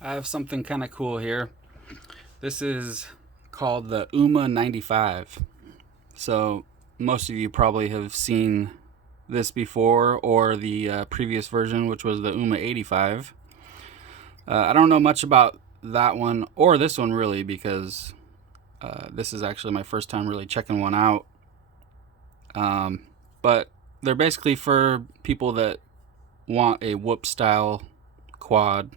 I have something kind of cool here. This is called the umma95. So most of you probably have seen this before, or the previous version, which was the umma85. I don't know much about that one or this one really, because this is actually my first time really checking one out. But they're basically for people that want a whoop style quad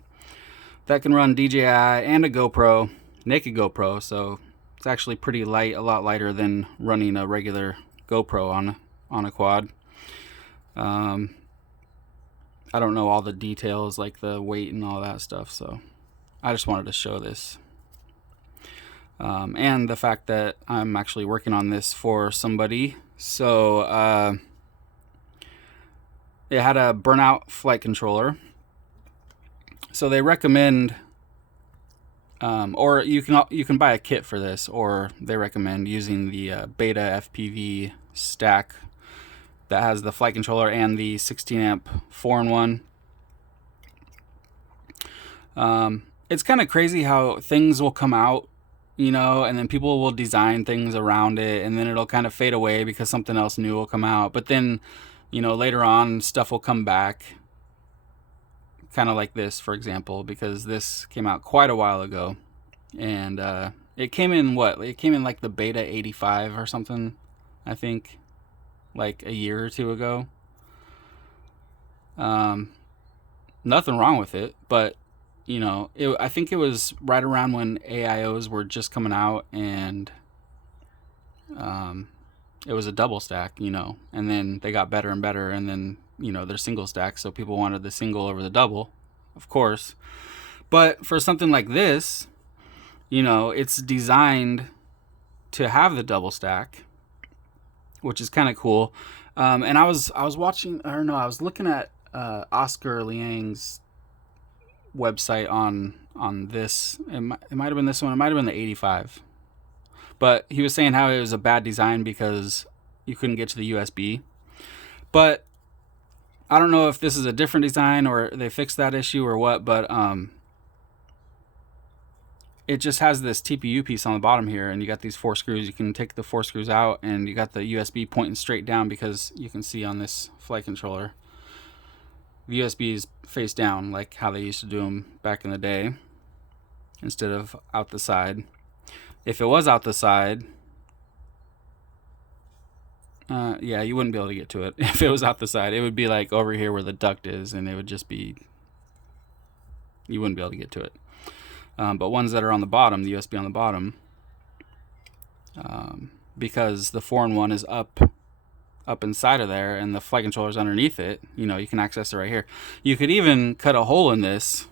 that can run DJI and a GoPro, naked GoPro. So it's actually pretty light, a lot lighter than running a regular GoPro on a quad. I don't know all the details like the weight and all that stuff, so I just wanted to show this. And the fact that I'm actually working on this for somebody. So it had a burnout flight controller. So they recommend, or you can buy a kit for this, or they recommend using the Beta FPV stack that has the flight controller and the 16 amp 4-in-1. It's kind of crazy how things will come out, and then people will design things around it, and then it'll kind of fade away because something else new will come out. But then, later on, stuff will come back, kind of like this, for example, because this came out quite a while ago, and it came in It came in like the Beta 85 or something, I think, like a year or two ago. Nothing wrong with it, but I think it was right around when AIOs were just coming out, and it was a double stack, and then they got better and better, and then they're single stack, so people wanted the single over the double, of course. But for something like this, it's designed to have the double stack, which is kind of cool. And I was watching, I don't know, I was looking at Oscar Liang's website on this. It might have been this one. It might have been the 85. But he was saying how it was a bad design because you couldn't get to the USB. But I don't know if this is a different design or they fixed that issue or what, but it just has this TPU piece on the bottom here, and you got these 4 screws. You can take the 4 screws out, and you got the USB pointing straight down, because you can see on this flight controller the USB is face down, like how they used to do them back in the day, instead of out the side. If it was out the side, yeah, you wouldn't be able to get to it. If it was out the side, it would be like over here where the duct is, and it would just be, you wouldn't be able to get to it. But ones that are on the bottom, the USB on the bottom, because the 4-in-1 is up inside of there, and the flight controller's underneath it, you can access it right here. You could even cut a hole in this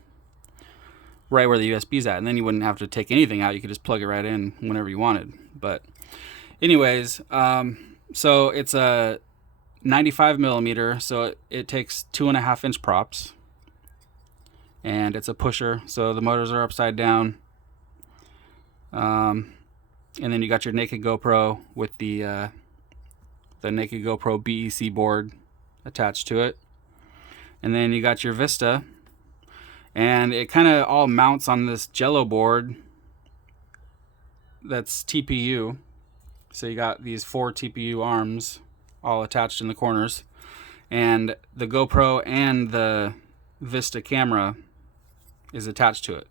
right where the USB's at, and then you wouldn't have to take anything out. You could just plug it right in whenever you wanted. But anyways, so it's a 95 millimeter, so it takes 2.5-inch props, and it's a pusher, so the motors are upside down. And then you got your naked GoPro with the naked GoPro BEC board attached to it, and then you got your Vista, and it kind of all mounts on this Jello board that's TPU. So you got these 4 TPU arms all attached in the corners, and the GoPro and the Vista camera is attached to it.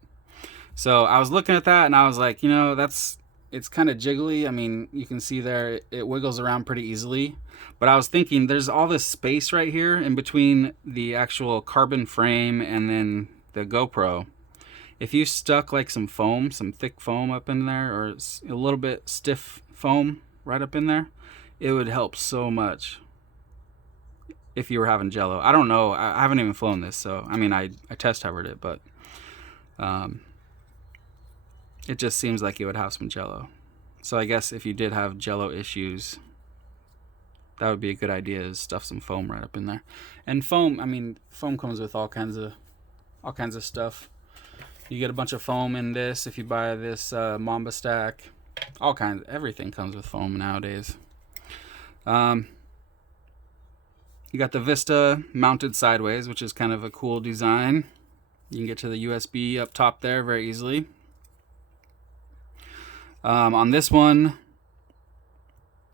So I was looking at that, and I was like, it's kind of jiggly. I mean, you can see there it wiggles around pretty easily. But I was thinking, there's all this space right here in between the actual carbon frame and then the GoPro. If you stuck like some foam, some thick foam up in there, or a little bit stiff foam right up in there, it would help so much if you were having Jello. I don't know. I haven't even flown this, so I mean, I test hovered it, but it just seems like it would have some Jello. So I guess if you did have Jello issues, that would be a good idea, is stuff some foam right up in there. And foam, I mean, foam comes with all kinds of stuff. You get a bunch of foam in this if you buy this Mamba stack. Everything comes with foam nowadays. You got the Vista mounted sideways, which is kind of a cool design. You can get to the USB up top there very easily. On this one,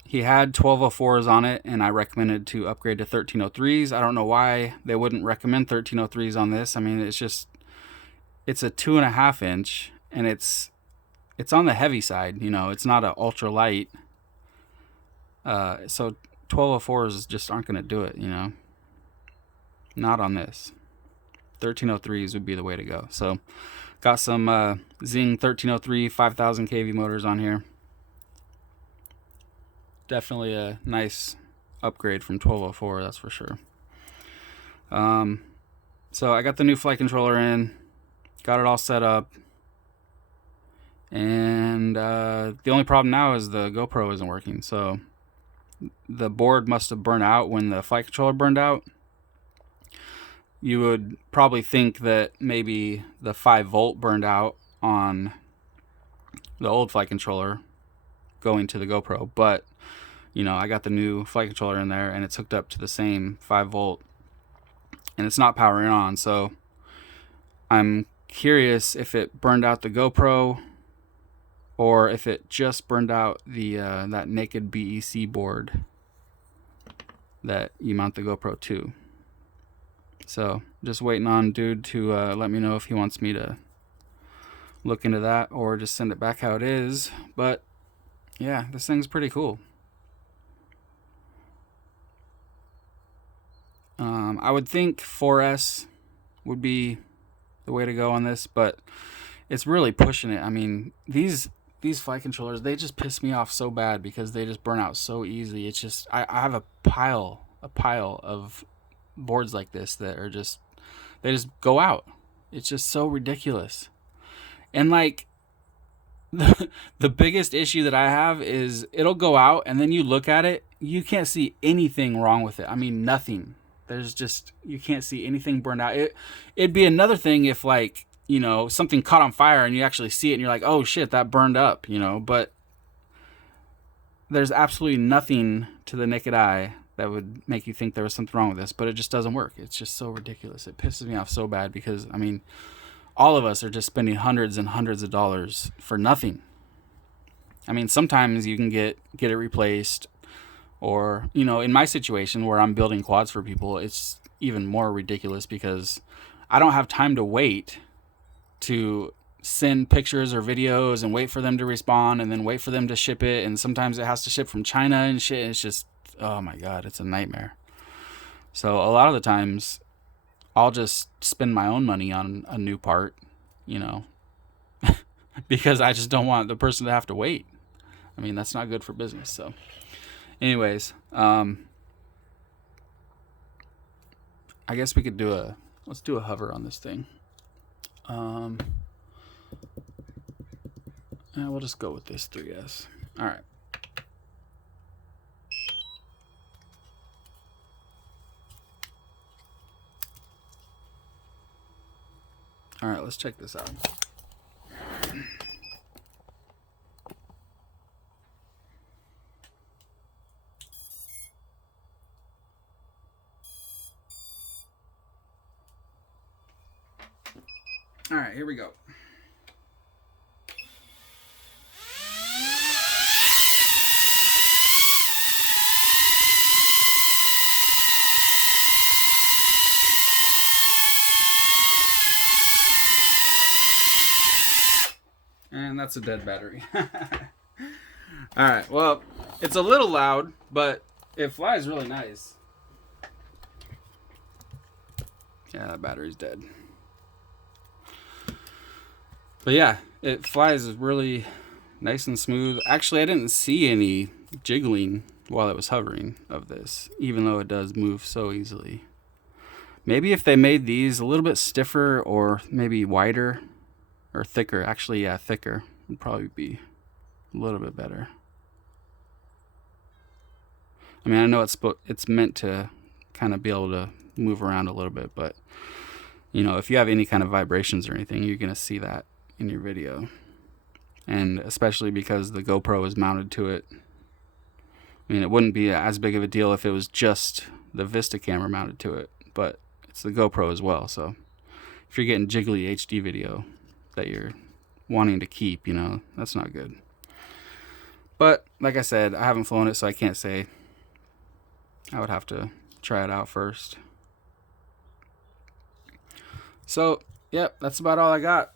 he had 1204s on it, and I recommended to upgrade to 1303s. I don't know why they wouldn't recommend 1303s on this. I mean, it's a 2.5 inch, and it's on the heavy side. You know, it's not an ultra light. So 1204s just aren't going to do it. You know, not on this. 1303s would be the way to go. So, got some Zing 1303 5000 kV motors on here. Definitely a nice upgrade from 1204, that's for sure. So I got the new flight controller in, got it all set up, and the only problem now is the GoPro isn't working. So the board must have burned out when the flight controller burned out. You would probably think that maybe the 5-volt burned out on the old flight controller going to the GoPro, but you know, I got the new flight controller in there and it's hooked up to the same 5-volt and it's not powering on. So I'm curious if it burned out the GoPro or if it just burned out the that naked BEC board that you mount the GoPro to. So just waiting on dude to let me know if he wants me to look into that or just send it back how it is. But yeah, this thing's pretty cool. I would think 4S would be the way to go on this, but it's really pushing it. I mean, these flight controllers, they just piss me off so bad because they just burn out so easily. It's just I have a pile of boards like this that are just, they just go out. It's just so ridiculous. And like the biggest issue that I have is it'll go out and then you look at it, you can't see anything wrong with it. I mean, nothing. There's just, you can't see anything burned out. It'd be another thing if, like, you know, something caught on fire and you actually see it and you're like, oh shit, that burned up, you know. But there's absolutely nothing to the naked eye that would make you think there was something wrong with this, but it just doesn't work. It's just so ridiculous. It pisses me off so bad because, I mean, all of us are just spending hundreds and hundreds of dollars for nothing. I mean, sometimes you can get it replaced, or, you know, in my situation where I'm building quads for people, it's even more ridiculous because I don't have time to wait to send pictures or videos and wait for them to respond and then wait for them to ship it. And sometimes it has to ship from China and shit. It's just, oh my God, it's a nightmare. So a lot of the times I'll just spend my own money on a new part, you know, because I just don't want the person to have to wait. I mean, that's not good for business. So anyways, I guess we could let's do a hover on this thing. Yeah, we'll just go with this 3S. All right. All right, let's check this out. All right, here we go. And that's a dead battery. All right, well, it's a little loud, but it flies really nice. Yeah, that battery's dead. But yeah, it flies really nice and smooth. Actually, I didn't see any jiggling while it was hovering of this, even though it does move so easily. Maybe if they made these a little bit stiffer or maybe wider or thicker. Actually, yeah, thicker would probably be a little bit better. I mean, I know it's meant to kind of be able to move around a little bit, but you know, if you have any kind of vibrations or anything, you're going to see that in your video. And especially because the GoPro is mounted to it. I mean, it wouldn't be as big of a deal if it was just the Vista camera mounted to it, but it's the GoPro as well. So if you're getting jiggly HD video that you're wanting to keep, you know, that's not good. But like I said, I haven't flown it, so I can't say. I would have to try it out first. So, yep, that's about all I got.